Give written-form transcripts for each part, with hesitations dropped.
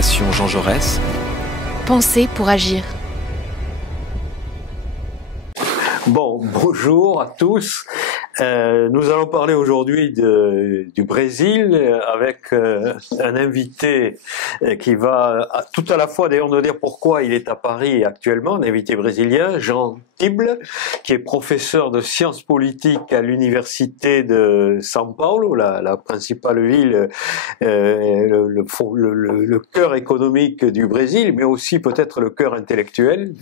Fondation Jean Jaurès. Penser pour agir. Bonjour à tous. Nous allons parler aujourd'hui du Brésil avec un invité qui va tout à la fois d'ailleurs nous dire pourquoi il est à Paris actuellement, un invité brésilien, Jean Tible, qui est professeur de sciences politiques à l'université de São Paulo, la principale ville, le cœur économique du Brésil, mais aussi peut-être le cœur intellectuel,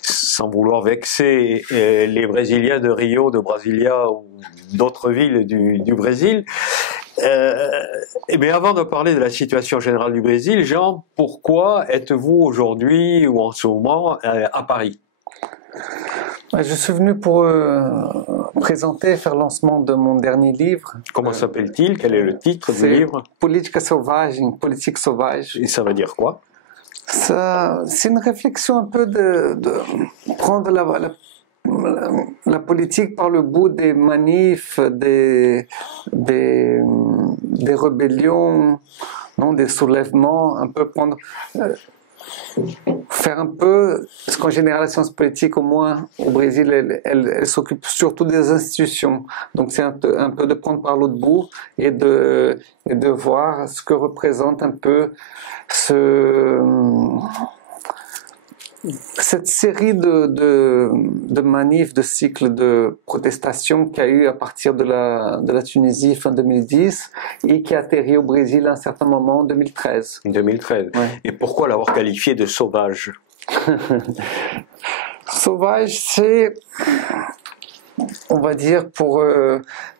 sans vouloir vexer les Brésiliens de Rio, de Brasilia ou d'autres villes du Brésil. Mais avant de parler de la situation générale du Brésil, Jean, pourquoi êtes-vous aujourd'hui ou en ce moment à Paris? Je suis venu pour présenter, faire le lancement de mon dernier livre. Comment s'appelle-t-il? Quel est le titre du livre? Politique sauvage. Et ça veut dire quoi? C'est une réflexion un peu de prendre la politique par le bout des manifs, des rébellions, des soulèvements, un peu prendre... faire un peu ce qu'en général la science politique, au moins au Brésil, elle s'occupe surtout des institutions. Donc c'est un peu de prendre par l'autre bout et de voir ce que représente un peu cette série de manifs, de cycles de protestation qu'il y a eu à partir de la Tunisie fin 2010 et qui a atterri au Brésil à un certain moment en 2013. 2013. Ouais. Et pourquoi l'avoir qualifié de sauvage? Sauvage, c'est, on va dire,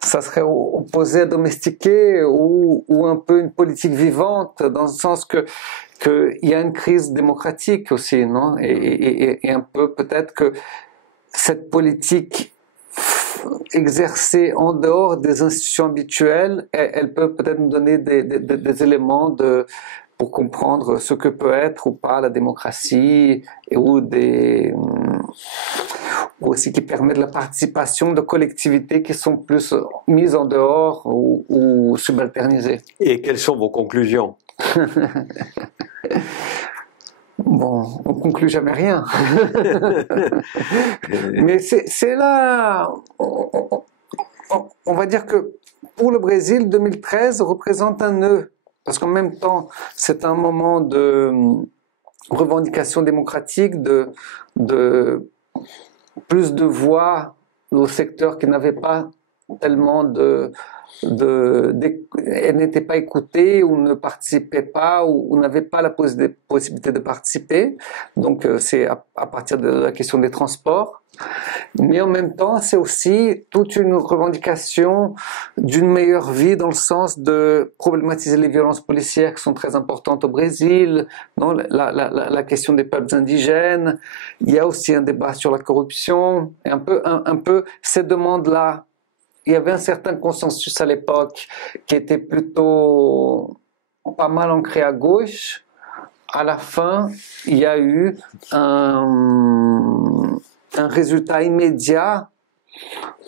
ça serait opposé à domestiqué ou un peu une politique vivante, dans le sens qu'il y a une crise démocratique aussi, non? Et un peu peut-être que cette politique exercée en dehors des institutions habituelles, elle peut peut-être nous donner des éléments pour comprendre ce que peut être ou pas la démocratie, ou aussi qui permet de la participation de collectivités qui sont plus mises en dehors ou subalternisées. Et quelles sont vos conclusions? Bon, on conclut jamais rien. Mais c'est là, on va dire que pour le Brésil, 2013 représente un nœud. Parce qu'en même temps, c'est un moment de revendication démocratique, de plus de voix au secteur qui n'avait pas tellement elle n'était pas écoutée ou ne participait pas ou n'avait pas la possibilité de participer. Donc c'est à partir de la question des transports. Mais en même temps, c'est aussi toute une revendication d'une meilleure vie dans le sens de problématiser les violences policières qui sont très importantes au Brésil, la question des peuples indigènes. Il y a aussi un débat sur la corruption, et un peu ces demandes-là. Il y avait un certain consensus à l'époque qui était plutôt pas mal ancré à gauche. À la fin, il y a eu un résultat immédiat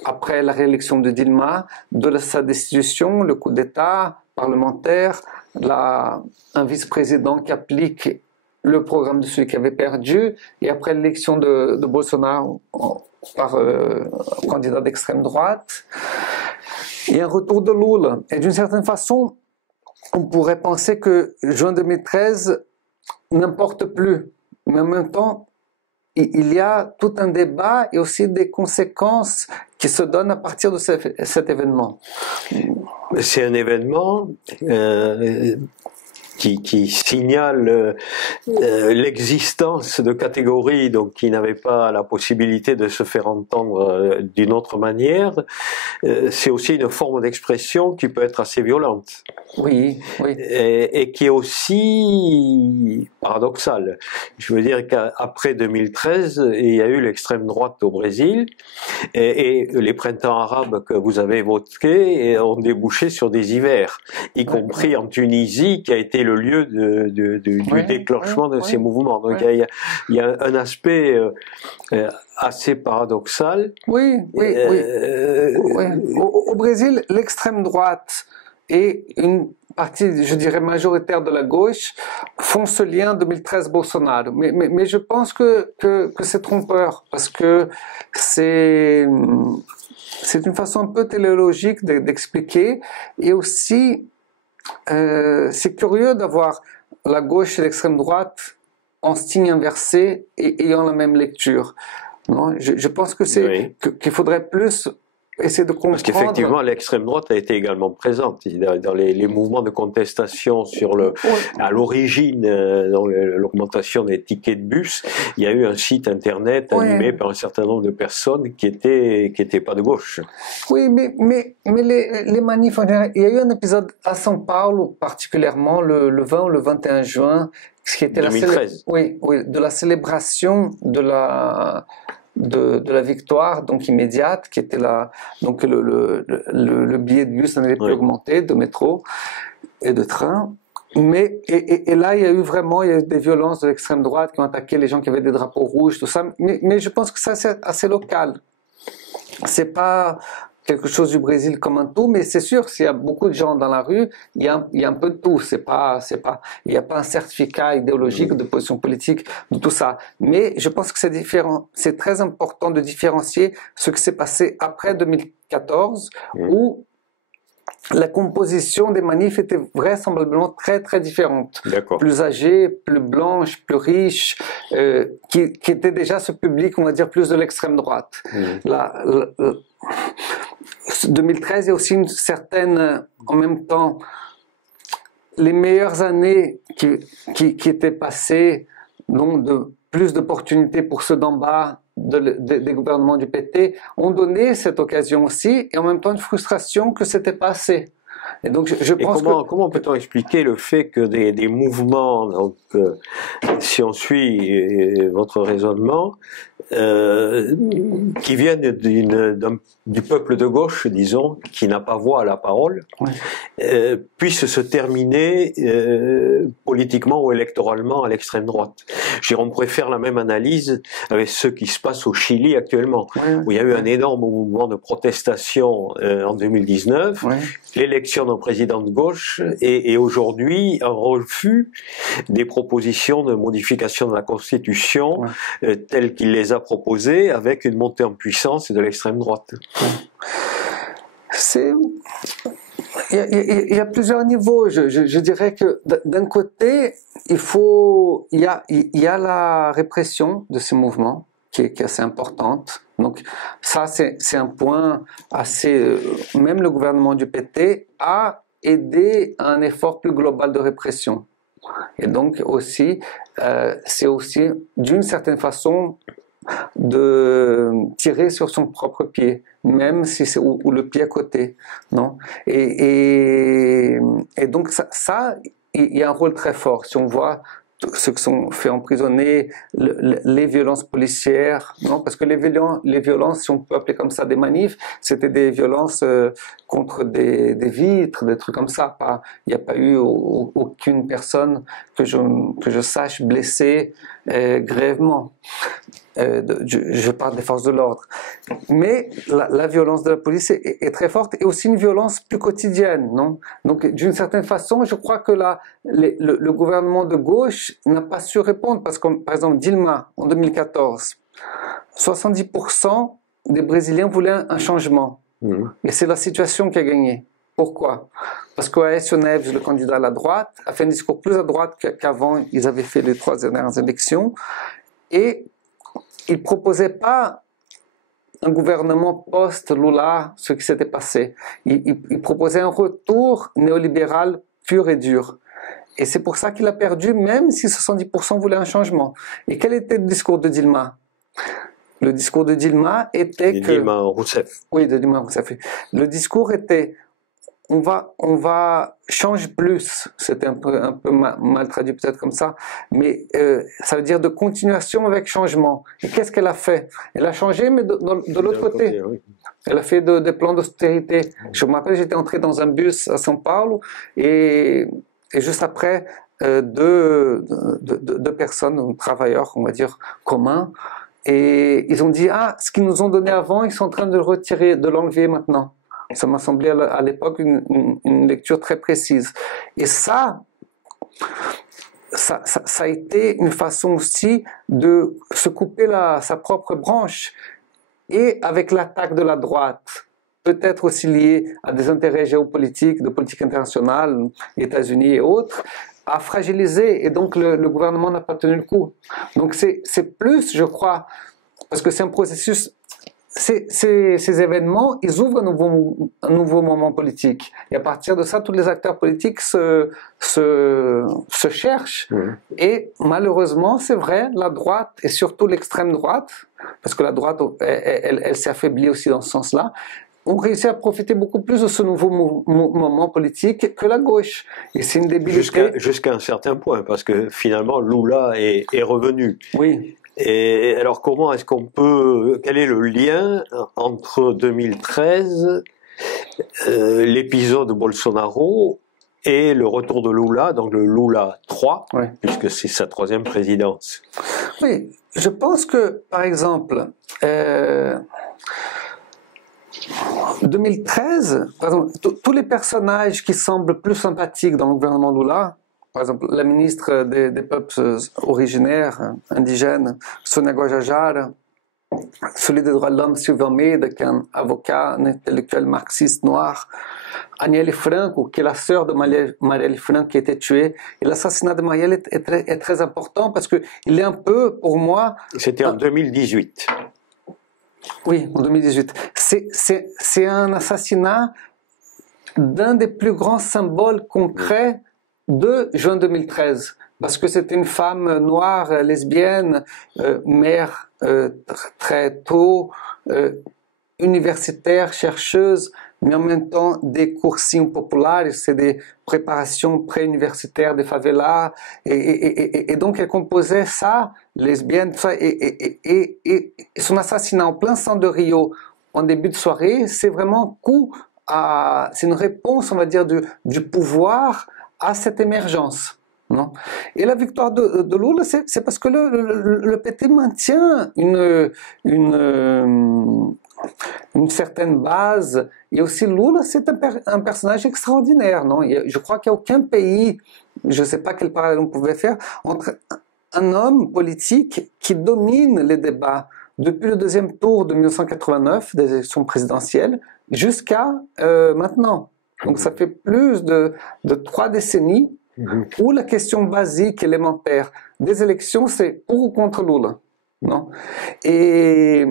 après la réélection de Dilma, de sa destitution, le coup d'État parlementaire, un vice-président qui applique le programme de celui qui avait perdu, et après l'élection de Bolsonaro par candidat d'extrême droite, et un retour de Lula. Et d'une certaine façon, on pourrait penser que juin 2013 n'importe plus, mais en même temps, il y a tout un débat et aussi des conséquences qui se donnent à partir de cet événement. C'est un événement qui signale l'existence de catégories donc qui n'avaient pas la possibilité de se faire entendre d'une autre manière. C'est aussi une forme d'expression qui peut être assez violente. Oui. Et qui est aussi paradoxale. Je veux dire qu'après 2013, il y a eu l'extrême droite au Brésil et les printemps arabes que vous avez évoqués ont débouché sur des hivers, y compris en Tunisie, qui a été le lieu du déclenchement de ces mouvements. Donc il y a un aspect assez paradoxal. Oui. Au Brésil, l'extrême droite est une partie, je dirais, majoritaire de la gauche font ce lien 2013-Bolsonaro. Mais je pense que c'est trompeur, parce que c'est une façon un peu téléologique d'expliquer, et aussi, c'est curieux d'avoir la gauche et l'extrême droite en signe inversé et ayant la même lecture. Non, je pense que qu'il faudrait plus essayer de comprendre. Parce qu'effectivement, l'extrême droite a été également présente dans les mouvements de contestation à l'origine, dans l'augmentation des tickets de bus. Il y a eu un site internet animé par un certain nombre de personnes qui étaient pas de gauche. Oui, mais les manifs, il y a eu un épisode à São Paulo, particulièrement le 20 ou le 21 juin, ce qui était 2013. de la célébration de la victoire donc immédiate, qui était donc le billet de bus n'avait plus augmenté, de métro et de train. Mais et là il y a eu des violences de l'extrême droite qui ont attaqué les gens qui avaient des drapeaux rouges, tout ça. Mais je pense que ça c'est assez local. C'est pas quelque chose du Brésil comme un tout, mais c'est sûr, s'il y a beaucoup de gens dans la rue, il y a un peu de tout. Il n'y a pas un certificat idéologique de position politique, de tout ça. Mais je pense que c'est différent. C'est très important de différencier ce qui s'est passé après 2014, où la composition des manifs était vraisemblablement très très différente. Plus âgée, plus blanche, plus riche, qui était déjà ce public, on va dire, plus de l'extrême droite. 2013, il y a aussi une certaine, en même temps, les meilleures années qui étaient passées, donc de plus d'opportunités pour ceux d'en bas des gouvernements du PT, ont donné cette occasion aussi, et en même temps une frustration que c'était pas assez. Et donc je pense comment peut-on expliquer le fait que des mouvements, donc si on suit votre raisonnement, qui viennent du peuple de gauche, disons, qui n'a pas voix à la parole, puissent se terminer politiquement ou électoralement à l'extrême droite. On pourrait faire la même analyse avec ce qui se passe au Chili actuellement, où il y a eu un énorme mouvement de protestation en 2019, l'élection d'un président de gauche et aujourd'hui un refus des propositions de modification de la Constitution telles qu'il les a proposées, avec une montée en puissance de l'extrême droite. Il y a plusieurs niveaux. Je dirais que d'un côté, il y a la répression de ces mouvements qui est assez importante. Donc ça, c'est un point assez. Même le gouvernement du PT a aidé à un effort plus global de répression. Et donc aussi, c'est aussi d'une certaine façon de tirer sur son propre pied, même si c'est ou le pied à côté, non? Et donc ça, il y a un rôle très fort. Si on voit ceux qui sont fait emprisonner, les violences policières, non? Parce que les violences, si on peut appeler comme ça des manifs, c'était des violences contre des vitres, des trucs comme ça. Il n'y a pas eu aucune personne que je sache blessée grièvement. Je parle des forces de l'ordre. Mais la violence de la police est très forte, et aussi une violence plus quotidienne, non? Donc, d'une certaine façon, je crois que le gouvernement de gauche n'a pas su répondre, parce que, par exemple, Dilma, en 2014, 70% des Brésiliens voulaient un changement. Et c'est la situation qui a gagné. Pourquoi? Parce qu'Aécio Neves, le candidat à la droite, a fait un discours plus à droite qu'avant ils avaient fait les 3 dernières élections, et il proposait pas un gouvernement post-Lula, ce qui s'était passé. Il proposait un retour néolibéral pur et dur. Et c'est pour ça qu'il a perdu, même si 70% voulaient un changement. Et quel était le discours de Dilma? Le discours de Dilma était Dilma Rousseff. Oui, de Dilma Rousseff. Le discours était on va changer plus. C'était un peu mal traduit peut-être comme ça, mais ça veut dire de continuation avec changement. Et qu'est-ce qu'elle a fait? Elle a changé, mais de l'autre côté. Oui. Elle a fait des plans d'austérité. Je me rappelle, j'étais entré dans un bus à São Paulo et juste après, deux personnes, travailleurs, on va dire, communs, et ils ont dit, ce qu'ils nous ont donné avant, ils sont en train de le retirer, de l'enlever maintenant. Ça m'a semblé à l'époque une lecture très précise. Et ça a été une façon aussi de se couper sa propre branche. Et avec l'attaque de la droite, peut-être aussi liée à des intérêts géopolitiques, de politique internationale, États-Unis et autres, a fragilisé, et donc le gouvernement n'a pas tenu le coup. Donc c'est plus, je crois, parce que c'est un processus, ces événements, ils ouvrent un nouveau moment politique. Et à partir de ça, tous les acteurs politiques se cherchent. Et malheureusement, c'est vrai, la droite, et surtout l'extrême droite, parce que la droite, elle s'est affaiblie aussi dans ce sens-là, ont réussi à profiter beaucoup plus de ce nouveau moment politique que la gauche. Et c'est une débilité. Jusqu'à un certain point, parce que finalement, Lula est revenu. Oui. Et alors, comment est-ce qu'on peut... Quel est le lien entre 2013, l'épisode Bolsonaro, et le retour de Lula, donc le Lula 3, oui, puisque c'est sa 3e présidence? Oui, je pense que, par exemple... 2013, par exemple, tous les personnages qui semblent plus sympathiques dans le gouvernement Lula, par exemple la ministre des peuples originaires, indigènes, Sonia Guajajara, celui des droits de l'homme, Silvio Almeida, qui est un avocat, un intellectuel marxiste noir, Aniele Franco, qui est la sœur de Marielle Franco qui a été tuée. Et l'assassinat de Marielle est très important parce qu'il est un peu, pour moi... C'était en 2018. Oui, en 2018. C'est un assassinat d'un des plus grands symboles concrets de juin 2013. Parce que c'était une femme noire, lesbienne, mère très tôt, universitaire, chercheuse, mais en même temps des cursinhos populares, c'est des préparations pré-universitaires des favelas, et donc elle composait ça, lesbienne, tout ça, et son assassinat en plein centre de Rio, en début de soirée, c'est vraiment c'est une réponse, on va dire, du pouvoir à cette émergence. Non. Et la victoire de Lula, c'est parce que le PT maintient une certaine base, et aussi Lula, c'est un personnage extraordinaire, non? Je crois qu'il n'y a aucun pays, je ne sais pas quel parallèle on pouvait faire, entre un homme politique qui domine les débats depuis le 2e tour de 1989, des élections présidentielles, jusqu'à maintenant. Donc ça fait plus de 3 décennies où la question basique, élémentaire des élections, c'est pour ou contre Lula. Non? Et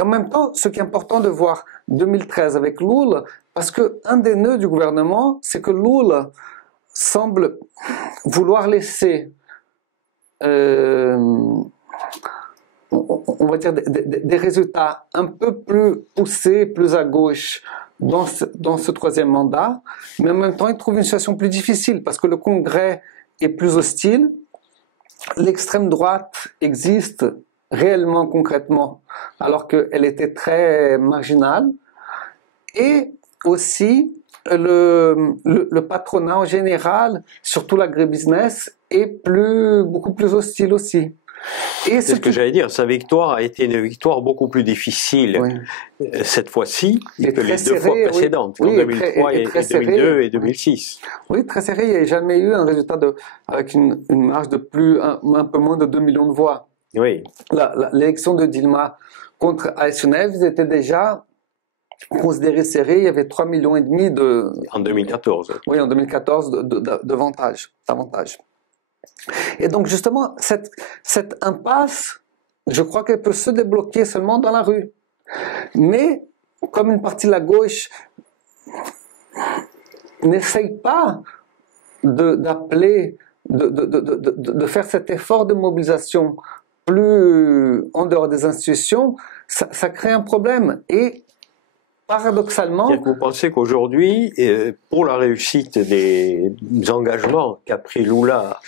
en même temps, ce qui est important de voir 2013 avec Lula, parce qu'un des nœuds du gouvernement, c'est que Lula semble vouloir laisser, on va dire, des résultats un peu plus poussés, plus à gauche, dans ce 3e mandat, mais en même temps, il trouve une situation plus difficile parce que le Congrès est plus hostile, l'extrême droite existe réellement, concrètement, alors qu'elle était très marginale, et aussi le patronat en général, surtout l'agribusiness, est beaucoup plus hostile aussi. C'est ce que j'allais dire, sa victoire a été une victoire beaucoup plus difficile cette fois-ci que les 2 fois précédentes, en 2003 et 2002 et 2006. Oui, très serré, il n'y a jamais eu un résultat avec une marge de un peu moins de 2 millions de voix. Oui. L'élection de Dilma contre Aïssenev, ils étaient déjà considérés serrés, il y avait 3,5 millions en 2014. Oui, en 2014, davantage. Et donc justement, cette impasse, je crois qu'elle peut se débloquer seulement dans la rue. Mais comme une partie de la gauche n'essaye pas d'appeler, de faire cet effort de mobilisation plus en dehors des institutions, ça crée un problème. Et paradoxalement... Vous pensez qu'aujourd'hui, pour la réussite des engagements qu'a pris Lula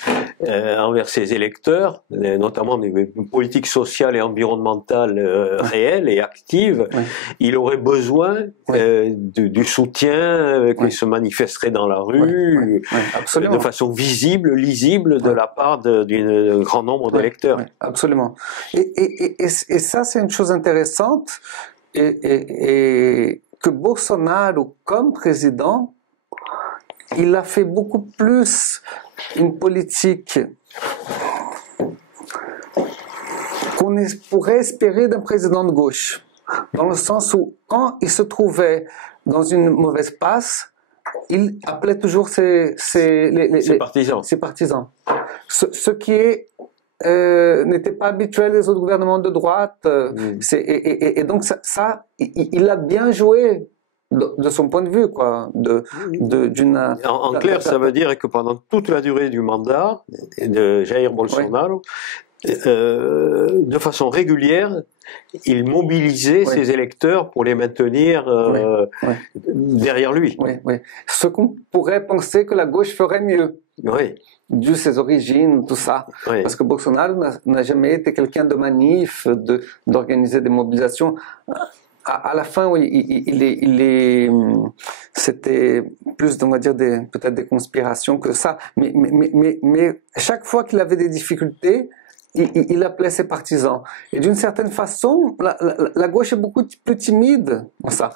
envers ses électeurs, notamment des politiques sociales et environnementales réelles et actives, il aurait besoin du soutien qui se manifesterait dans la rue de façon visible, lisible de la part d'un grand nombre d'électeurs. Absolument. Et ça, c'est une chose intéressante. Et que Bolsonaro, comme président, il a fait beaucoup plus une politique qu'on pourrait espérer d'un président de gauche, dans le sens où, quand il se trouvait dans une mauvaise passe, il appelait toujours ses partisans. Ce qui n'était pas habituel des autres gouvernements de droite. Et donc il a bien joué de son point de vue, quoi. En clair, ça veut dire que pendant toute la durée du mandat de Jair Bolsonaro, de façon régulière, il mobilisait ses électeurs pour les maintenir derrière lui. Ce qu'on pourrait penser que la gauche ferait mieux. Dû ses origines, tout ça. Parce que Bolsonaro n'a jamais été quelqu'un de manif, d'organiser des mobilisations. À la fin, c'était plus, on va dire, peut-être des conspirations que ça. Mais chaque fois qu'il avait des difficultés, il appelait ses partisans. Et d'une certaine façon, la gauche est beaucoup plus timide dans ça.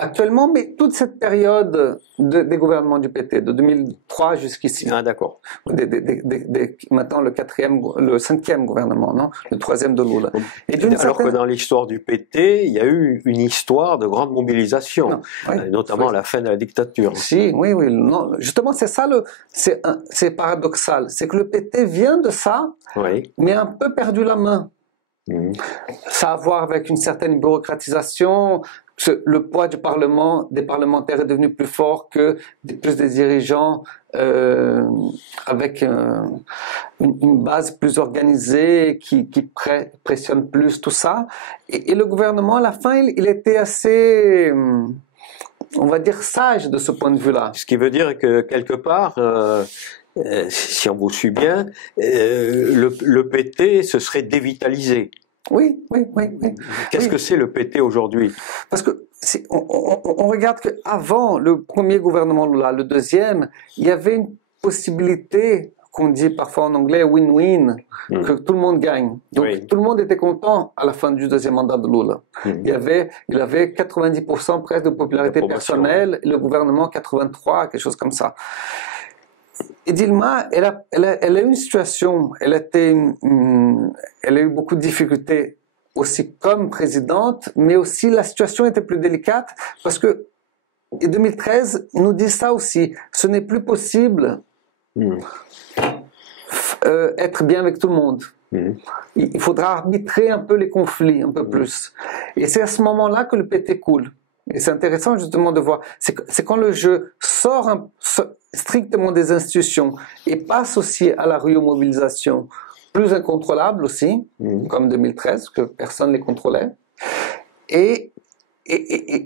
Actuellement, mais toute cette période des gouvernements du PT, de 2003 jusqu'ici. Ah, d'accord. Maintenant, le cinquième gouvernement, non? Le troisième de Lula. Alors que dans l'histoire du PT, il y a eu une histoire de grande mobilisation, notamment à la fin de la dictature. Oui. Non, justement, c'est ça c'est paradoxal. C'est que le PT vient de ça, mais a un peu perdu la main. Ça a à voir avec une certaine bureaucratisation. Le poids du Parlement, des parlementaires est devenu plus fort que plus des dirigeants avec une base plus organisée qui pressionne plus tout ça. Et le gouvernement, à la fin, il était assez, on va dire, sage de ce point de vue-là. Ce qui veut dire que quelque part, si on vous suit bien, le PT se serait dévitalisé. Oui. Qu'est-ce que c'est le PT aujourd'hui? Parce que on regarde qu'avant le premier gouvernement Lula, le deuxième, il y avait une possibilité qu'on dit parfois en anglais win-win, que tout le monde gagne. Donc tout le monde était content à la fin du deuxième mandat de Lula. Il avait 90% presque de popularité personnelle, et le gouvernement 83%, quelque chose comme ça. Et Dilma, elle a eu une situation, elle a eu beaucoup de difficultés aussi comme présidente, mais aussi la situation était plus délicate parce que, en 2013, il nous dit ça aussi, ce n'est plus possible être bien avec tout le monde. Il faudra arbitrer un peu les conflits, un peu plus. Et c'est à ce moment-là que le PT coule. Et c'est intéressant justement de voir, c'est quand le jeu sort strictement des institutions et passe aussi à la rue aux mobilisations plus incontrôlables aussi, comme 2013, que personne ne les contrôlait. Et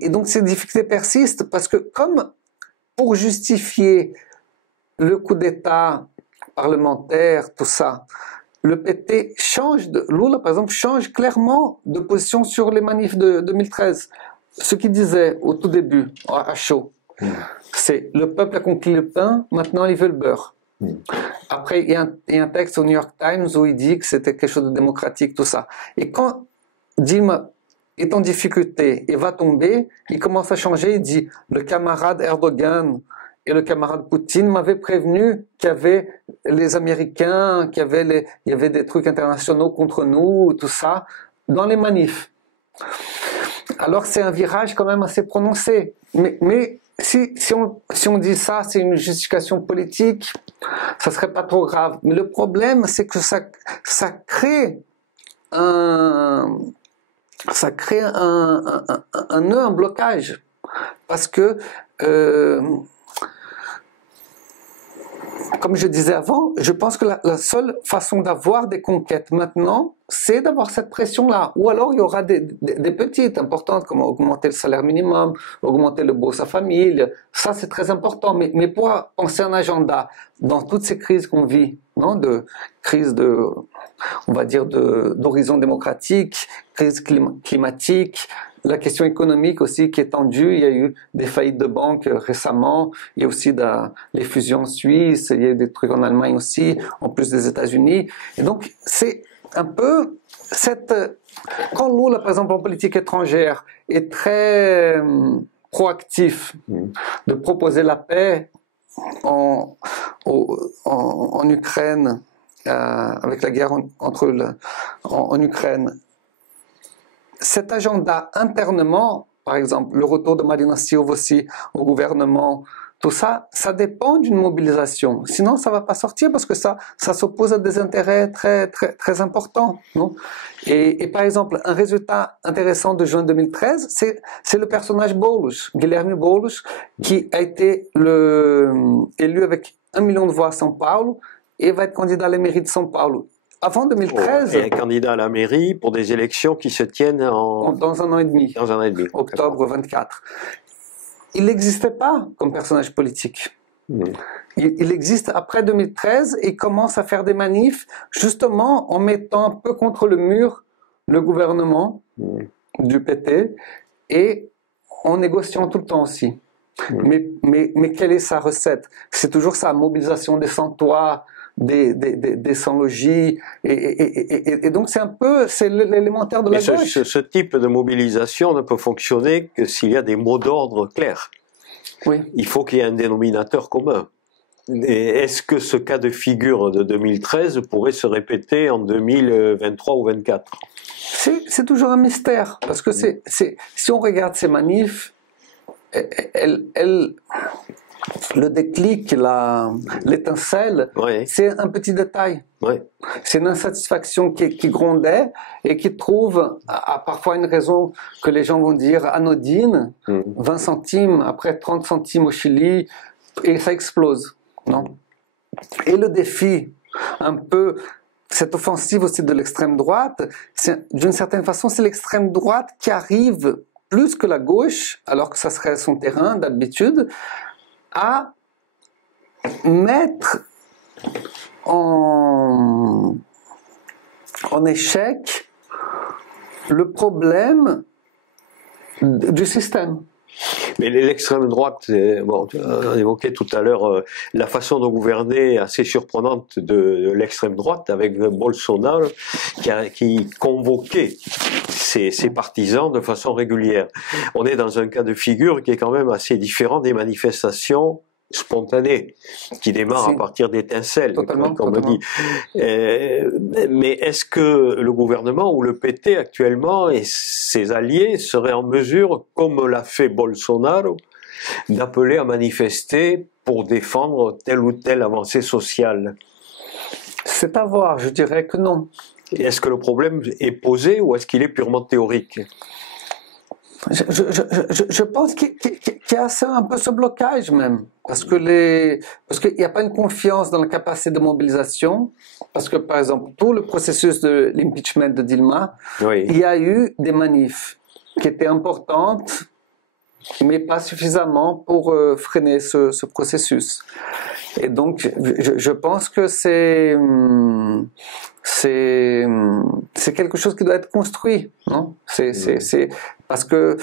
donc ces difficultés persistent parce que comme pour justifier le coup d'État parlementaire, tout ça, le PT Lula par exemple change clairement de position sur les manifs de 2013. Ce qu'il disait au tout début, à chaud, c'est le peuple a conquis le pain, maintenant il veut le beurre. Après, il y a un texte au New York Times où il dit que c'était quelque chose de démocratique, tout ça. Et quand Dilma est en difficulté et va tomber, il commence à changer, il dit le camarade Erdogan et le camarade Poutine m'avaient prévenu qu'il y avait les Américains, il y avait des trucs internationaux contre nous, tout ça, dans les manifs. Alors c'est un virage quand même assez prononcé. Mais si on dit ça, c'est une justification politique, ça serait pas trop grave. Mais le problème, c'est que ça crée un nœud, un blocage. Parce que, comme je disais avant, je pense que la seule façon d'avoir des conquêtes maintenant, c'est d'avoir cette pression-là. Ou alors il y aura des petites importantes, comme augmenter le salaire minimum, augmenter le Bolsa Famille. Ça, c'est très important. Mais pour penser un agenda dans toutes ces crises qu'on vit, non, de crise on va dire d'horizon démocratique, crise climatique, la question économique aussi qui est tendue. Il y a eu des faillites de banques récemment. Il y a aussi les fusions suisses. Il y a eu des trucs en Allemagne aussi, en plus des États-Unis. Et donc, c'est un peu quand Lula, par exemple, en politique étrangère, est très proactif de proposer la paix en Ukraine, avec la guerre en Ukraine, cet agenda internement, par exemple, le retour de Marina Silva aussi au gouvernement, tout ça, ça dépend d'une mobilisation. Sinon, ça va pas sortir parce que ça s'oppose à des intérêts très, très, très importants, non? Et par exemple, un résultat intéressant de juin 2013, c'est le personnage Boulos, Guilherme Boulos, qui a été élu avec 1 million de voix à São Paulo et va être candidat à la mairie de São Paulo. Avant 2013... Et candidat à la mairie pour des élections qui se tiennent dans un an et demi. Dans un an et demi. Octobre 24. Il n'existait pas comme personnage politique. Il existe après 2013 et commence à faire des manifs, justement en mettant un peu contre le mur le gouvernement du PT et en négociant tout le temps aussi. Mais quelle est sa recette? C'est toujours sa mobilisation des sans-toits, des sans-logis, et donc c'est l'élémentaire de la gauche. Ce type de mobilisation ne peut fonctionner que s'il y a des mots d'ordre clairs. Oui. Il faut qu'il y ait un dénominateur commun. Et est-ce que ce cas de figure de 2013 pourrait se répéter en 2023 ou 2024? C'est toujours un mystère, parce que si on regarde ces manifs, le déclic, l'étincelle, oui, c'est un petit détail. Oui. C'est une insatisfaction qui grondait et qui trouve parfois une raison que les gens vont dire anodine, 20 centimes, après 30 centimes au Chili, et ça explose. Non? Et le défi, un peu, cette offensive aussi de l'extrême droite, d'une certaine façon, c'est l'extrême droite qui arrive plus que la gauche, alors que ça serait son terrain d'habitude, à mettre en échec le problème du système. Mais l'extrême droite, bon, on évoquait tout à l'heure la façon de gouverner assez surprenante de l'extrême droite avec Bolsonaro qui convoquait ses partisans de façon régulière. On est dans un cas de figure qui est quand même assez différent des manifestations spontanées, qui démarrent à partir d'étincelles, comme on dit. Mais est-ce que le gouvernement ou le PT actuellement et ses alliés seraient en mesure, comme l'a fait Bolsonaro, d'appeler à manifester pour défendre telle ou telle avancée sociale? C'est à voir, je dirais que non. Est-ce que le problème est posé ou est-ce qu'il est purement théorique? Je pense qu'il y a un peu ce blocage même, parce qu'il n'y a pas une confiance dans la capacité de mobilisation, parce que par exemple tout le processus de l'impeachment de Dilma, oui, il y a eu des manifs qui étaient importantes, mais pas suffisamment pour freiner ce processus. Et donc je pense que c'est quelque chose qui doit être construit, non? C'est parce que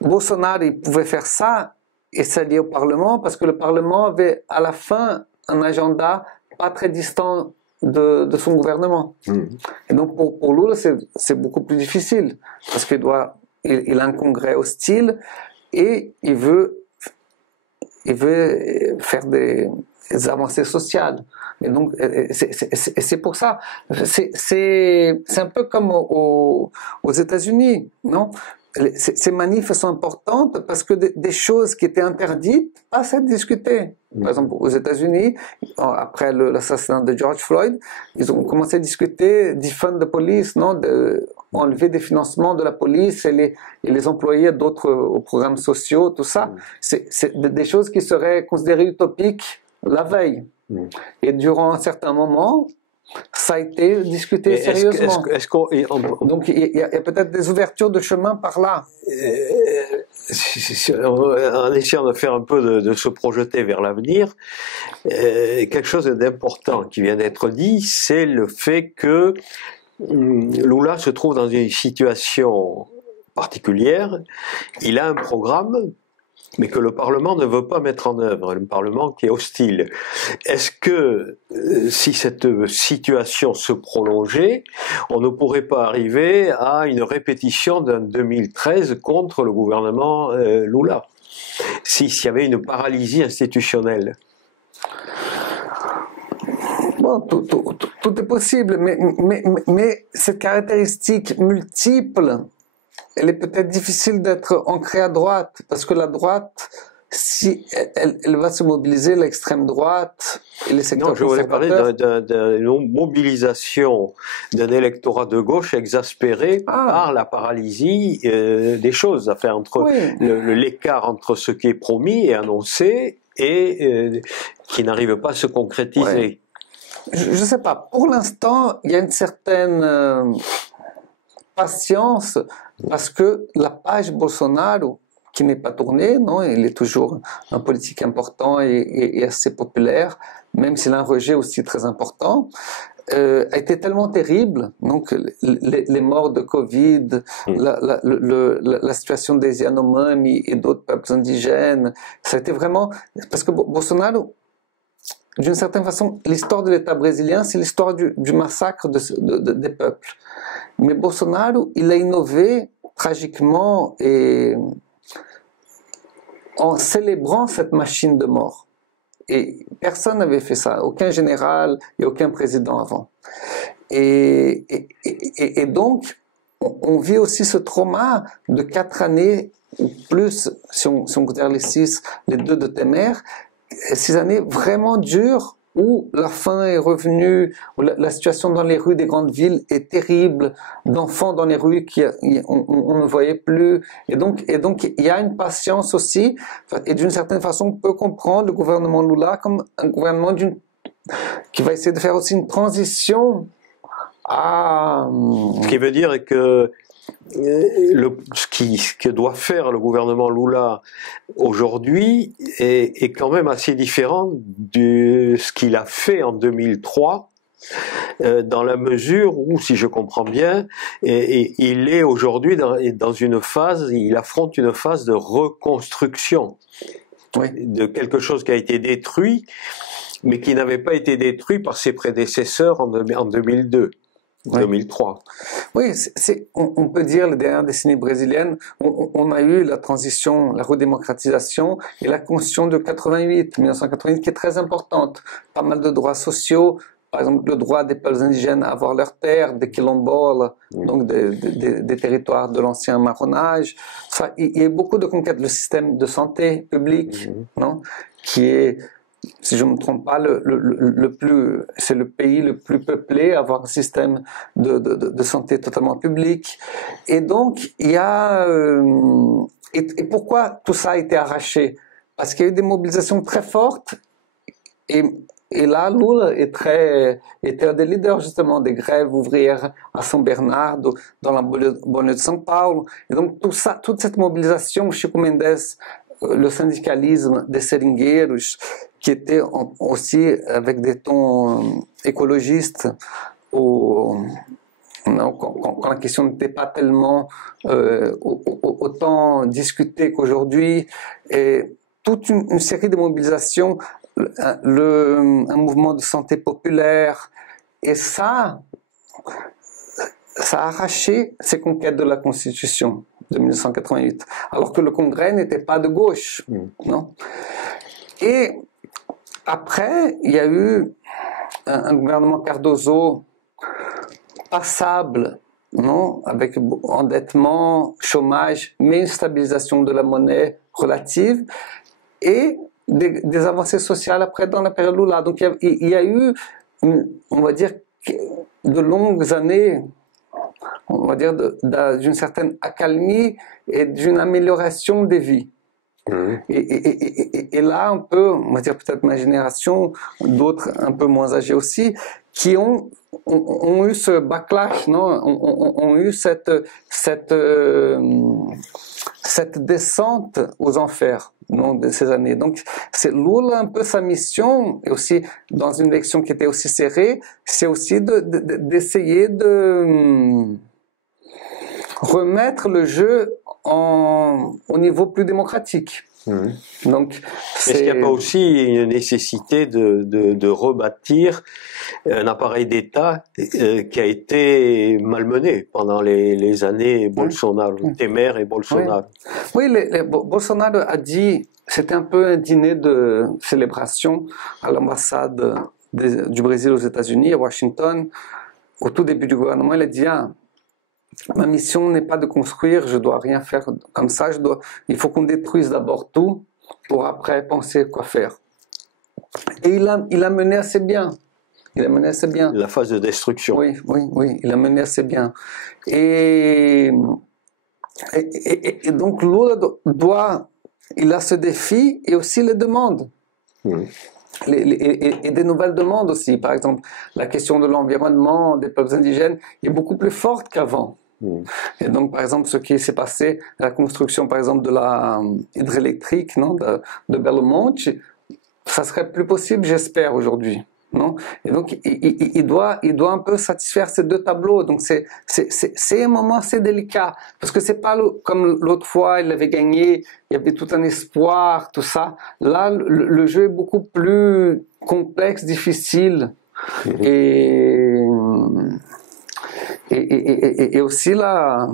Bolsonaro, il pouvait faire ça et s'allier au Parlement parce que le Parlement avait à la fin un agenda pas très distant de son gouvernement. Et donc pour Lula, c'est beaucoup plus difficile parce qu'il a un congrès hostile et il veut faire des avancées sociales. Et donc, c'est pour ça. C'est un peu comme aux États-Unis, non? Ces manifs sont importantes parce que des choses qui étaient interdites passent à être discutées. Par exemple, aux États-Unis, après l'assassinat de George Floyd, ils ont commencé à discuter defund the police, non, enlever des financements de la police et les employer d'autres programmes sociaux, tout ça. C'est des choses qui seraient considérées utopiques la veille. Et durant un certain moment, ça a été discuté sérieusement. Donc il y a peut-être des ouvertures de chemin par là. En essayant de faire un peu de se projeter vers l'avenir, quelque chose d'important qui vient d'être dit, c'est le fait que Lula se trouve dans une situation particulière. Il a un programme mais que le Parlement ne veut pas mettre en œuvre, le Parlement qui est hostile. Est-ce que si cette situation se prolongeait, on ne pourrait pas arriver à une répétition d'un 2013 contre le gouvernement Lula, s'il y avait une paralysie institutionnelle? Bon, tout est possible, mais cette caractéristique multiple, elle est peut-être difficile d'être ancrée à droite, parce que la droite, si elle va se mobiliser, l'extrême droite et les secteurs conservateurs... Non, je voulais parler d'une mobilisation d'un électorat de gauche exaspéré par la paralysie des choses, enfin, entre l'écart entre ce qui est promis et annoncé et qui n'arrive pas à se concrétiser. Oui. Je ne sais pas. Pour l'instant, il y a une certaine patience parce que la page Bolsonaro, qui n'est pas tournée, non, il est toujours un politique important et assez populaire, même s'il a un rejet aussi très important, a été tellement terrible. Donc, les morts de Covid, la situation des Yanomami et d'autres peuples indigènes, ça a été vraiment... Parce que Bolsonaro... D'une certaine façon, l'histoire de l'État brésilien, c'est l'histoire du massacre des peuples. Mais Bolsonaro, il a innové tragiquement et en célébrant cette machine de mort. Et personne n'avait fait ça, aucun général et aucun président avant. Et donc, on vit aussi ce trauma de 4 années, ou plus, si on considère les 6, les 2 de Temer, 6 années vraiment dures où la faim est revenue, où la situation dans les rues des grandes villes est terrible, d'enfants dans les rues on ne voyait plus. Et donc, il y a une patience aussi, et d'une certaine façon, on peut comprendre le gouvernement Lula comme un gouvernement qui va essayer de faire aussi une transition à... Ce qui veut dire que ce que doit faire le gouvernement Lula aujourd'hui est quand même assez différent de ce qu'il a fait en 2003, dans la mesure où, si je comprends bien, il est aujourd'hui dans une phase, il affronte une phase de reconstruction de quelque chose qui a été détruit, mais qui n'avait pas été détruit par ses prédécesseurs en 2002. 2003. Oui, on peut dire, les dernières décennies brésiliennes, on a eu la transition, la redémocratisation et la Constitution de 1988, qui est très importante. Pas mal de droits sociaux, par exemple le droit des peuples indigènes à avoir leurs terres, des quilombolas, donc des territoires de l'ancien marronnage. Ça, il y a beaucoup de conquêtes. Le système de santé publique, non, qui est... Si je ne me trompe pas, c'est le pays le plus peuplé à avoir un système de santé totalement public. Et donc, il y a... et pourquoi tout ça a été arraché? Parce qu'il y a eu des mobilisations très fortes. Et là, Lula était un des leaders, justement, des grèves ouvrières à São Bernardo, dans la banlieue de São Paulo. Et donc, toute cette mobilisation, Chico Mendes, le syndicalisme des seringueiros, qui était aussi avec des tons écologistes, quand la question n'était pas tellement autant discutée qu'aujourd'hui, et toute une série de mobilisations, un mouvement de santé populaire, et ça a arraché ces conquêtes de la Constitution de 1988, alors que le Congrès n'était pas de gauche, non? Et après, il y a eu un gouvernement Cardoso passable, non, avec endettement, chômage, mais une stabilisation de la monnaie relative et des avancées sociales après dans la période Lula. Donc il y a eu, on va dire, de longues années, on va dire, d'une certaine accalmie et d'une amélioration des vies. Et là, un peu, on va dire peut-être ma génération, d'autres un peu moins âgés aussi, qui ont eu ce backlash, non, ont eu cette descente aux enfers, non, de ces années. Donc, c'est Lula un peu sa mission, et aussi dans une élection qui était aussi serrée, c'est aussi d'essayer de remettre le jeu au niveau plus démocratique. Donc, est-ce qu'il n'y a pas aussi une nécessité de rebâtir un appareil d'État qui a été malmené pendant les années Bolsonaro, Temer et Bolsonaro? Oui, Bolsonaro a dit, c'était un peu un dîner de célébration à l'ambassade du Brésil aux États-Unis, à Washington. Au tout début du gouvernement, il a dit, ma mission n'est pas de construire, je dois rien faire comme ça, il faut qu'on détruise d'abord tout pour après penser quoi faire. Et il a mené assez bien. Il a mené assez bien. La phase de destruction. Oui, il a mené assez bien. Et donc Lula il a ce défi et aussi les demandes. Et des nouvelles demandes aussi. Par exemple, la question de l'environnement, des peuples indigènes est beaucoup plus forte qu'avant. Et donc, par exemple, ce qui s'est passé, la construction, par exemple, de la hydroélectrique, non, de Belo Monte, ça serait plus possible, j'espère, aujourd'hui. Non? Et donc, il doit un peu satisfaire ces deux tableaux. Donc, c'est un moment assez délicat. Parce que c'est pas comme l'autre fois, il avait gagné, il y avait tout un espoir, tout ça. Là, le jeu est beaucoup plus complexe, difficile. Et aussi là,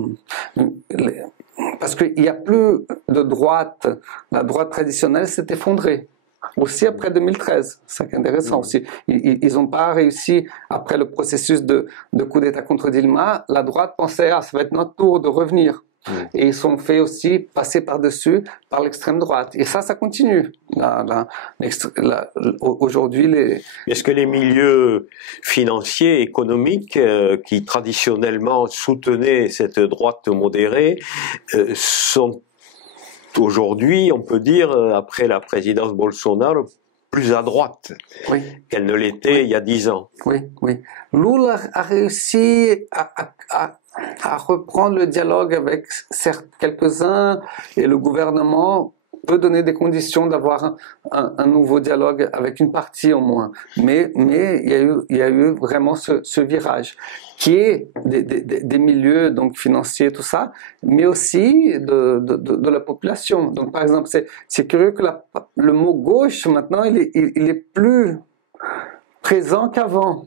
parce qu'il n'y a plus de droite, la droite traditionnelle s'est effondrée. Aussi après 2013, c'est intéressant aussi. Ils n'ont pas réussi, après le processus de coup d'État contre Dilma, la droite pensait, ça va être notre tour de revenir. Et ils sont fait aussi passer par-dessus par l'extrême droite. Et ça continue. Aujourd'hui, Est-ce que les milieux financiers, économiques, qui traditionnellement soutenaient cette droite modérée, sont aujourd'hui, on peut dire, après la présidence Bolsonaro, plus à droite qu'elle ne l'était il y a 10 ans? Oui. Lula a réussi à reprendre le dialogue avec quelques-uns et le gouvernement peut donner des conditions d'avoir un nouveau dialogue avec une partie au moins. Mais il y a eu vraiment ce virage qui est des milieux donc financiers, tout ça, mais aussi de la population. Donc par exemple, c'est curieux que le mot gauche maintenant il est plus présent qu'avant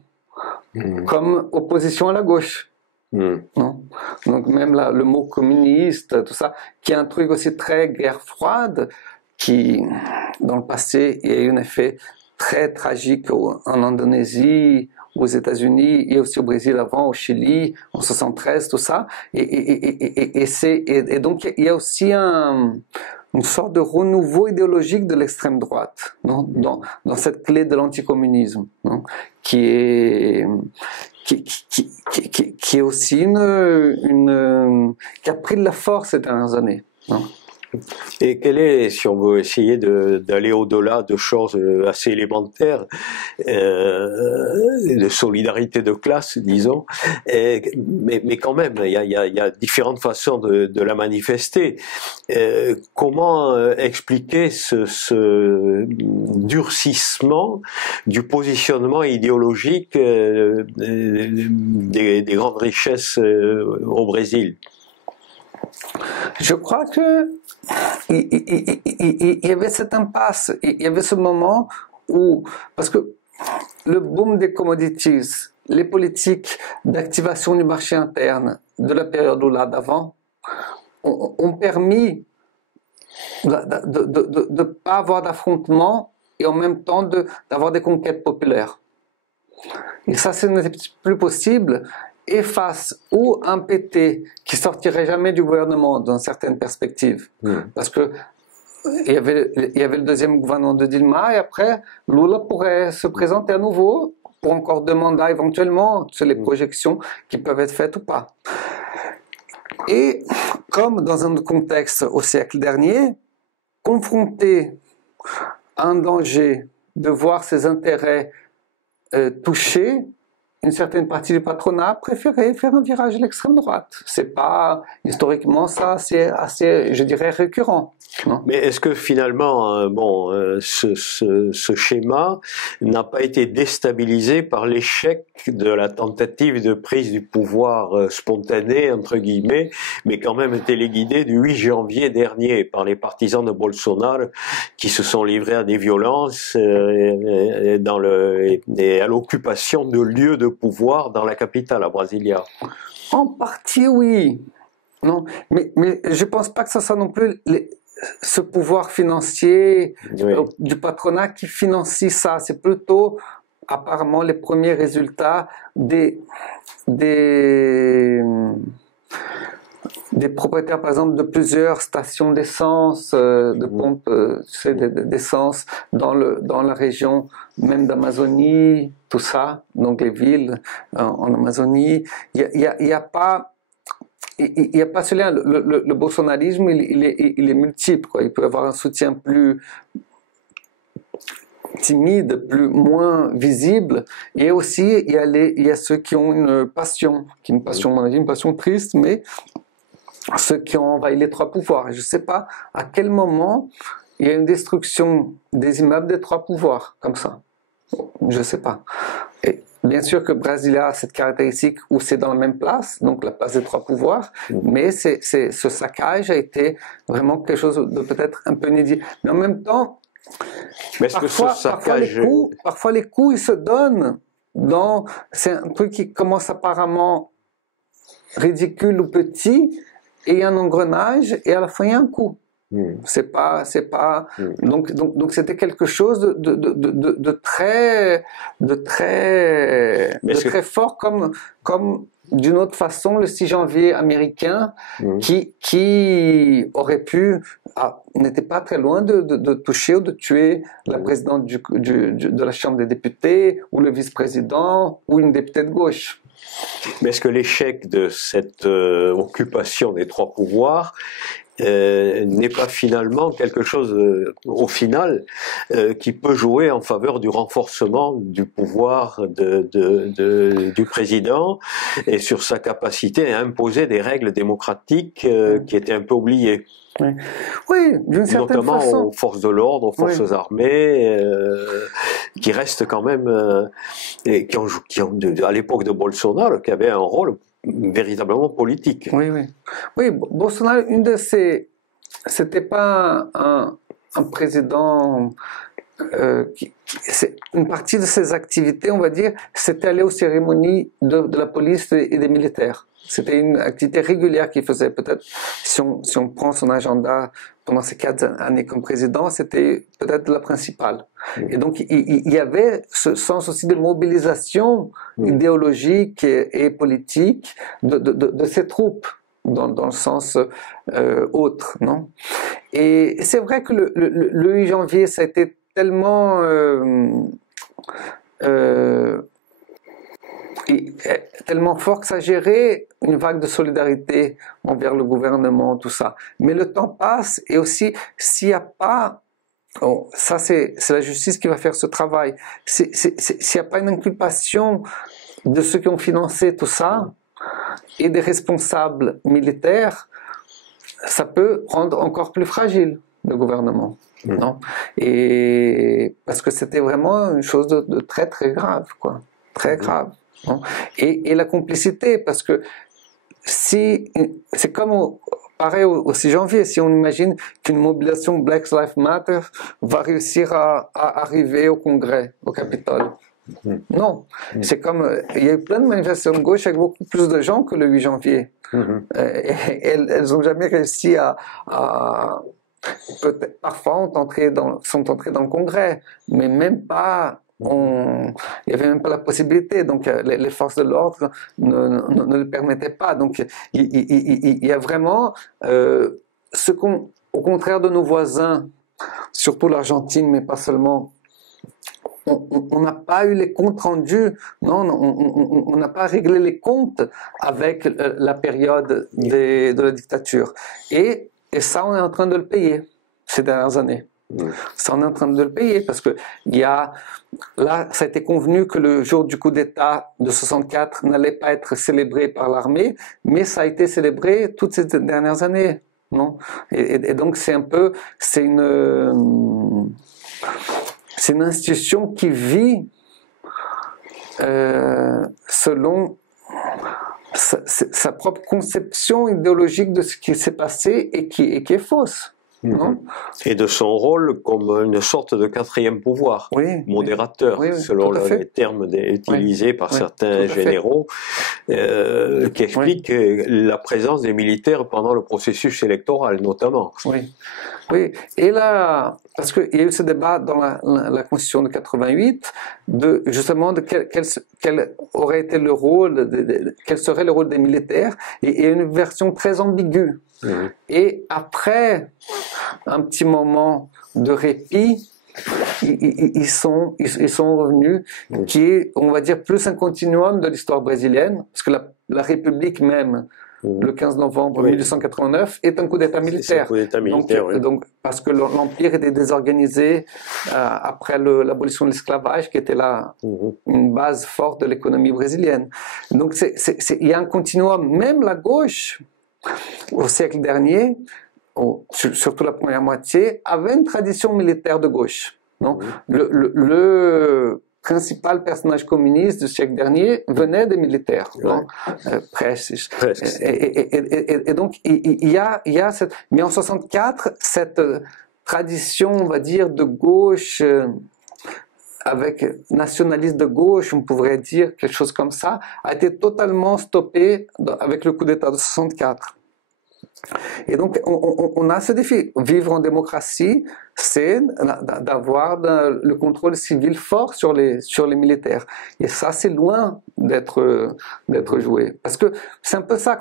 comme opposition à la gauche. Non? Donc même là, le mot communiste, tout ça, qui est un truc aussi très guerre froide, qui dans le passé il y a eu un effet très tragique en Indonésie, aux États-Unis et aussi au Brésil avant, au Chili, en 73, tout ça. Et donc il y a aussi une sorte de renouveau idéologique de l'extrême droite, non? Dans cette clé de l'anticommunisme, non? Qui est aussi qui a pris de la force ces dernières années. Non? Et quelle est, si on veut essayer d'aller au-delà de choses assez élémentaires, de solidarité de classe, disons, mais quand même, il y a différentes façons de la manifester. Comment expliquer ce durcissement du positionnement idéologique des grandes richesses au Brésil? Je crois que il y avait cette impasse, il y avait ce moment où, parce que le boom des commodities, les politiques d'activation du marché interne de la période là d'avant ont permis de ne pas avoir d'affrontement et en même temps d'avoir des conquêtes populaires. Et ça, ce n'était plus possible. Et face ou un PT qui sortirait jamais du gouvernement dans certaines perspectives, parce que il y avait le deuxième gouvernement de Dilma et après Lula pourrait se présenter à nouveau pour encore 2 mandats éventuellement sur les projections qui peuvent être faites ou pas. Et comme dans un contexte au siècle dernier, confronté à un danger de voir ses intérêts touchés, une certaine partie du patronat préférait faire un virage à l'extrême droite. C'est pas, historiquement, ça, c'est assez, je dirais, récurrent. Non. Mais est-ce que finalement, ce schéma n'a pas été déstabilisé par l'échec de la tentative de prise du pouvoir spontanée, entre guillemets, mais quand même téléguidée du 8 janvier dernier par les partisans de Bolsonaro qui se sont livrés à des violences et à l'occupation de lieux de pouvoir dans la capitale, à Brasilia? En partie, oui. Non, mais je pense pas que ce soit non plus ce pouvoir financier du patronat qui financie ça. C'est plutôt apparemment les premiers résultats des propriétaires, par exemple, de plusieurs stations d'essence, de pompes d'essence dans la région même d'Amazonie, tout ça, donc les villes en Amazonie. Il y a pas ce lien. Le bolsonarisme, il est multiple, quoi. Il peut avoir un soutien plus timide, moins visible, et aussi il y a ceux qui ont une passion, à mon avis, une passion triste, mais ceux qui ont envahi les trois pouvoirs. Je ne sais pas à quel moment il y a une destruction des immeubles des trois pouvoirs, comme ça. Je ne sais pas. Et bien sûr que Brasilia a cette caractéristique où c'est dans la même place, donc la place des trois pouvoirs, mais ce saccage a été vraiment quelque chose de peut-être un peu inédit. Mais en même temps, parfois les coups ils se donnent c'est un truc qui commence apparemment ridicule ou petit, et il y a un engrenage, et à la fin il y a un coup. C'est pas. Donc c'était quelque chose de très fort, comme d'une autre façon le 6 janvier américain, qui aurait pu, n'était pas très loin de toucher ou de tuer la présidente de la Chambre des députés, ou le vice-président, ou une députée de gauche. Mais est-ce que l'échec de cette occupation des trois pouvoirs n'est pas finalement quelque chose, au final, qui peut jouer en faveur du renforcement du pouvoir du président et sur sa capacité à imposer des règles démocratiques qui étaient un peu oubliées? Oui, d'une certaine façon. Notamment aux forces de l'ordre, aux forces armées, qui restent quand même, et qui ont à l'époque de Bolsonaro, qui avaient un rôle véritablement politique. Oui, Bolsonaro, c'était pas un président une partie de ses activités, on va dire, c'était aller aux cérémonies de la police et des militaires. C'était une activité régulière qu'il faisait. Peut-être, si on prend son agenda pendant ces 4 années comme président, c'était peut-être la principale. Et donc, il y avait ce sens aussi de mobilisation idéologique et politique de ses troupes, dans le sens autre, non? Et c'est vrai que le 8 janvier, ça a été tellement fort que ça gérait une vague de solidarité envers le gouvernement, tout ça. Mais le temps passe, et aussi, s'il n'y a pas, ça c'est la justice qui va faire ce travail, s'il n'y a pas une inculpation de ceux qui ont financé tout ça, et des responsables militaires, ça peut rendre encore plus fragile le gouvernement. Non? Et parce que c'était vraiment une chose de très très grave, quoi. Très grave. Non? Et la complicité, parce que c'est comme pareil au 6 janvier, si on imagine qu'une mobilisation Black Lives Matter va réussir à arriver au Congrès, au Capitole. Non, c'est comme, il y a eu plein de manifestations de gauche avec beaucoup plus de gens que le 8 janvier. Elles n'ont jamais réussi peut-être, parfois sont entrées dans le Congrès, mais même pas, il n'y avait même pas la possibilité, donc les forces de l'ordre ne le permettaient pas. Donc il y a vraiment au contraire de nos voisins, surtout l'Argentine, mais pas seulement, on n'a pas eu les comptes rendus, non, on n'a pas réglé les comptes avec la période de la dictature. Et ça, on est en train de le payer ces dernières années. Ça, on est en train de le payer parce que là, ça a été convenu que le jour du coup d'État de 64 n'allait pas être célébré par l'armée, mais ça a été célébré toutes ces dernières années, non? Et donc c'est une institution qui vit selon sa propre conception idéologique de ce qui s'est passé et qui est fausse. Non? Et de son rôle comme une sorte de quatrième pouvoir, modérateur, selon les termes utilisés par certains généraux, qui expliquent la présence des militaires pendant le processus électoral, notamment. Oui. Et là, parce qu'il y a eu ce débat dans la Constitution de 88, justement de quel aurait été le rôle, quel serait le rôle des militaires, et il y a une version très ambiguë. Et après un petit moment de répit, ils sont revenus, qui est, on va dire, plus un continuum de l'histoire brésilienne, parce que la République même, le 15 novembre 1889, est un coup d'État militaire. Donc, parce que l'Empire était désorganisé après l'abolition de l'esclavage, qui était là une base forte de l'économie brésilienne. Donc il y a un continuum, même la gauche, au siècle dernier, surtout la première moitié, avait une tradition militaire de gauche. Non? Le principal personnage communiste du siècle dernier venait des militaires, Prestes. Et donc il y a cette, mais en 64, cette tradition, on va dire, de gauche, avec nationaliste de gauche, on pourrait dire quelque chose comme ça, a été totalement stoppée avec le coup d'État de 64. Et donc, on a ce défi. Vivre en démocratie, c'est d'avoir le contrôle civil fort sur les militaires. Et ça, c'est loin d'être joué. Parce que c'est un peu ça,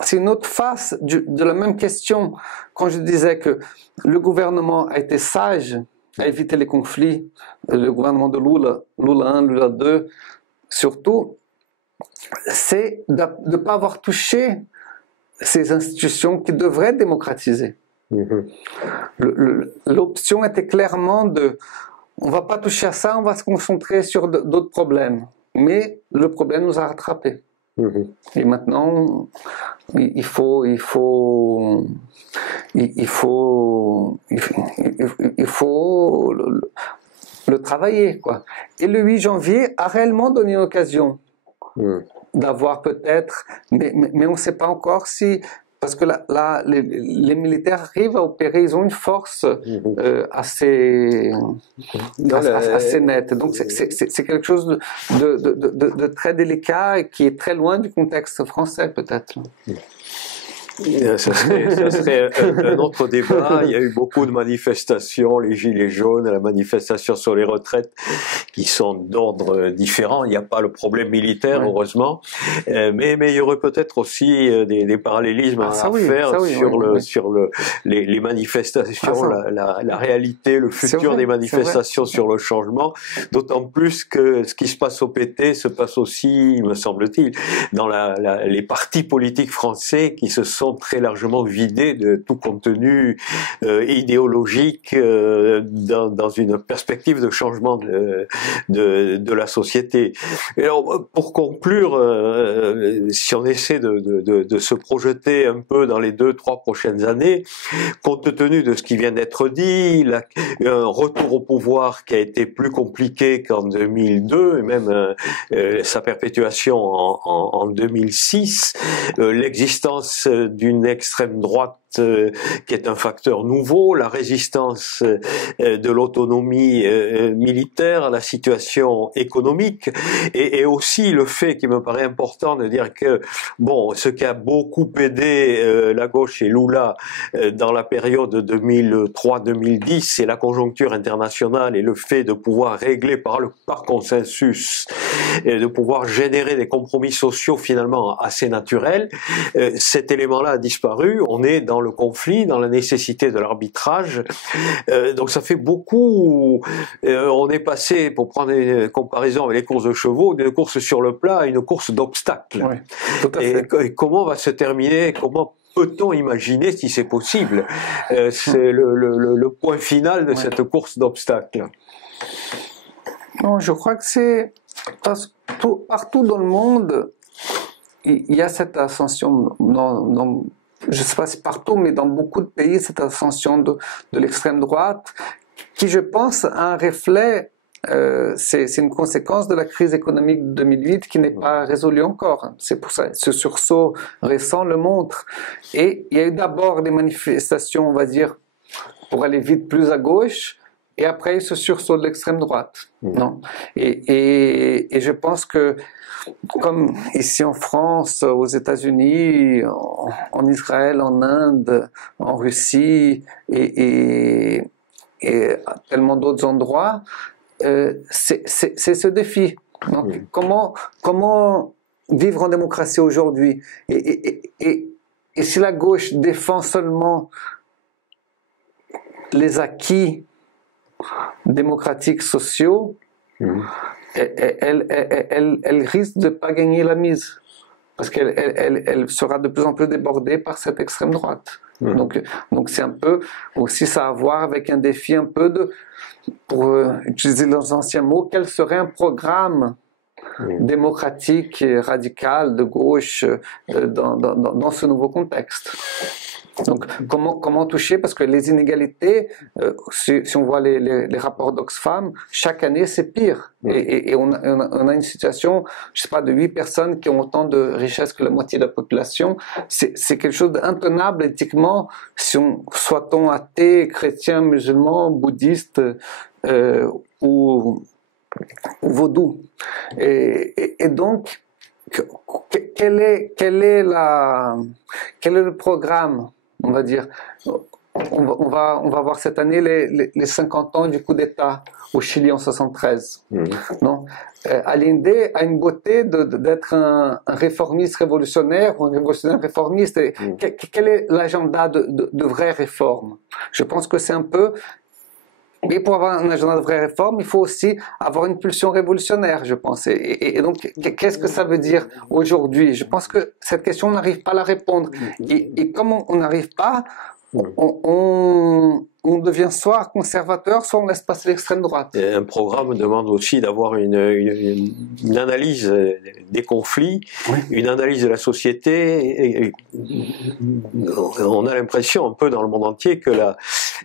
c'est une autre face de la même question. Quand je disais que le gouvernement a été sage à éviter les conflits, le gouvernement de Lula 1, Lula 2, surtout, c'est de ne pas avoir touché ces institutions qui devraient être démocratisées. L'option était clairement on va pas toucher à ça, on va se concentrer sur d'autres problèmes. Mais le problème nous a rattrapés. Et maintenant, il faut le travailler, quoi. Et le 8 janvier a réellement donné une occasion d'avoir peut-être, mais on ne sait pas encore si, parce que là les militaires arrivent à opérer, ils ont une force assez nette. Donc c'est quelque chose de très délicat et qui est très loin du contexte français peut-être. Ça serait un autre débat. Il y a eu beaucoup de manifestations, les Gilets jaunes, la manifestation sur les retraites, qui sont d'ordre différent. Il n'y a pas le problème militaire, heureusement, mais il y aurait peut-être aussi des parallélismes à faire sur les manifestations, la réalité, le futur des manifestations sur le changement. D'autant plus que ce qui se passe au PT se passe aussi, me semble-t-il, dans les partis politiques français qui se sont très largement vidés de tout contenu idéologique dans une perspective de changement de la société. Et alors, pour conclure, si on essaie de se projeter un peu dans les 2-3 prochaines années, compte tenu de ce qui vient d'être dit, un retour au pouvoir qui a été plus compliqué qu'en 2002, et même sa perpétuation en 2006, l'existence d'une extrême droite qui est un facteur nouveau, la résistance de l'autonomie militaire, la situation économique, et aussi le fait qui me paraît important de dire que, bon, ce qui a beaucoup aidé la gauche et Lula dans la période 2003-2010, c'est la conjoncture internationale et le fait de pouvoir régler par consensus et de pouvoir générer des compromis sociaux finalement assez naturels. Cet élément-là a disparu, on est dans le conflit, dans la nécessité de l'arbitrage. Donc ça fait beaucoup. On est passé, pour prendre une comparaison avec les courses de chevaux, d'une course sur le plat à une course d'obstacles. Oui, tout à fait. Et comment va se terminer, comment peut-on imaginer si c'est possible? C'est le point final de cette course d'obstacles. Non, je crois que c'est partout dans le monde, il y a cette ascension, je ne sais pas si partout, mais dans beaucoup de pays, cette ascension de l'extrême droite, qui, je pense, a un reflet. C'est une conséquence de la crise économique de 2008 qui n'est pas résolue encore. C'est pour ça, ce sursaut récent le montre. Et il y a eu d'abord des manifestations, on va dire, pour aller vite plus à gauche, et après ce sursaut de l'extrême droite. Non. Et je pense que, comme ici en France, aux États-Unis, en Israël, en Inde, en Russie et à tellement d'autres endroits, c'est ce défi. Donc, comment vivre en démocratie aujourd'hui? Et si la gauche défend seulement les acquis démocratiques sociaux, elle risque de ne pas gagner la mise, parce qu'elle sera de plus en plus débordée par cette extrême droite. Donc c'est un peu aussi ça à voir avec un défi un peu pour utiliser leurs anciens mots, quel serait un programme démocratique et radical de gauche dans ce nouveau contexte. Donc, comment toucher? Parce que les inégalités, si on voit les rapports d'Oxfam, chaque année c'est pire. Et on a une situation, je sais pas, de 8 personnes qui ont autant de richesses que la moitié de la population. C'est quelque chose d'intenable éthiquement, soit-on athée, chrétien, musulman, bouddhiste ou vaudou. Et donc, quel est le programme, on va dire? On va voir cette année les 50 ans du coup d'État au Chili en 73. Non, Allende a une beauté d'être un réformiste révolutionnaire ou un révolutionnaire réformiste. Et quel est l'agenda de vraies réformes? Je pense que c'est un peu. Mais pour avoir un agenda de vraie réforme, il faut aussi avoir une pulsion révolutionnaire, je pense. Et donc, qu'est-ce que ça veut dire aujourd'hui? Je pense que cette question, on n'arrive pas à la répondre. Et comme on n'arrive pas, on devient soit conservateur, soit on laisse passer l'extrême droite. Et un programme demande aussi d'avoir une analyse des conflits, une analyse de la société. Et on a l'impression un peu dans le monde entier que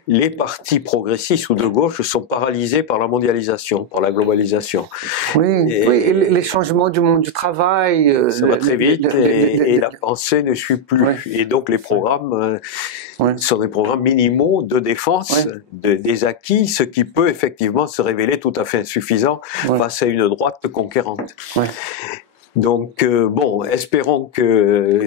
les partis progressistes ou de gauche sont paralysés par la mondialisation, par la globalisation. Et les changements du monde du travail. Ça va très vite et la pensée ne suit plus. Et donc les programmes sont des programmes minimaux de défense des acquis, ce qui peut effectivement se révéler tout à fait insuffisant face à une droite conquérante. Donc, bon, espérons que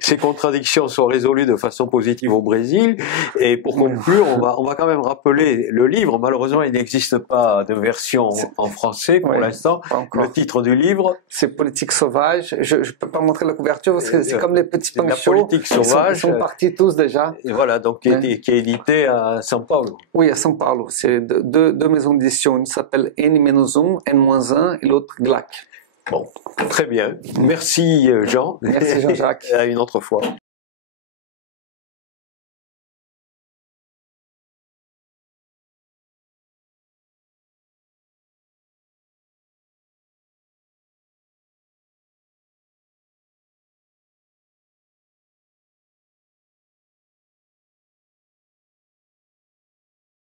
ces contradictions soient résolues de façon positive au Brésil. Et pour conclure, on va quand même rappeler le livre. Malheureusement, il n'existe pas de version en français pour l'instant. Le titre du livre, c'est Politique sauvage. Je ne peux pas montrer la couverture parce que c'est comme les petits panchos. La politique sauvage. Ils sont partis tous déjà. Et voilà, donc qui est édité à São Paulo. Oui, à São Paulo. C'est deux maisons d'édition. Une s'appelle N-1, N-1 et l'autre GLAC. Bon, très bien. Merci Jean. Merci Jean-Jacques. À une autre fois.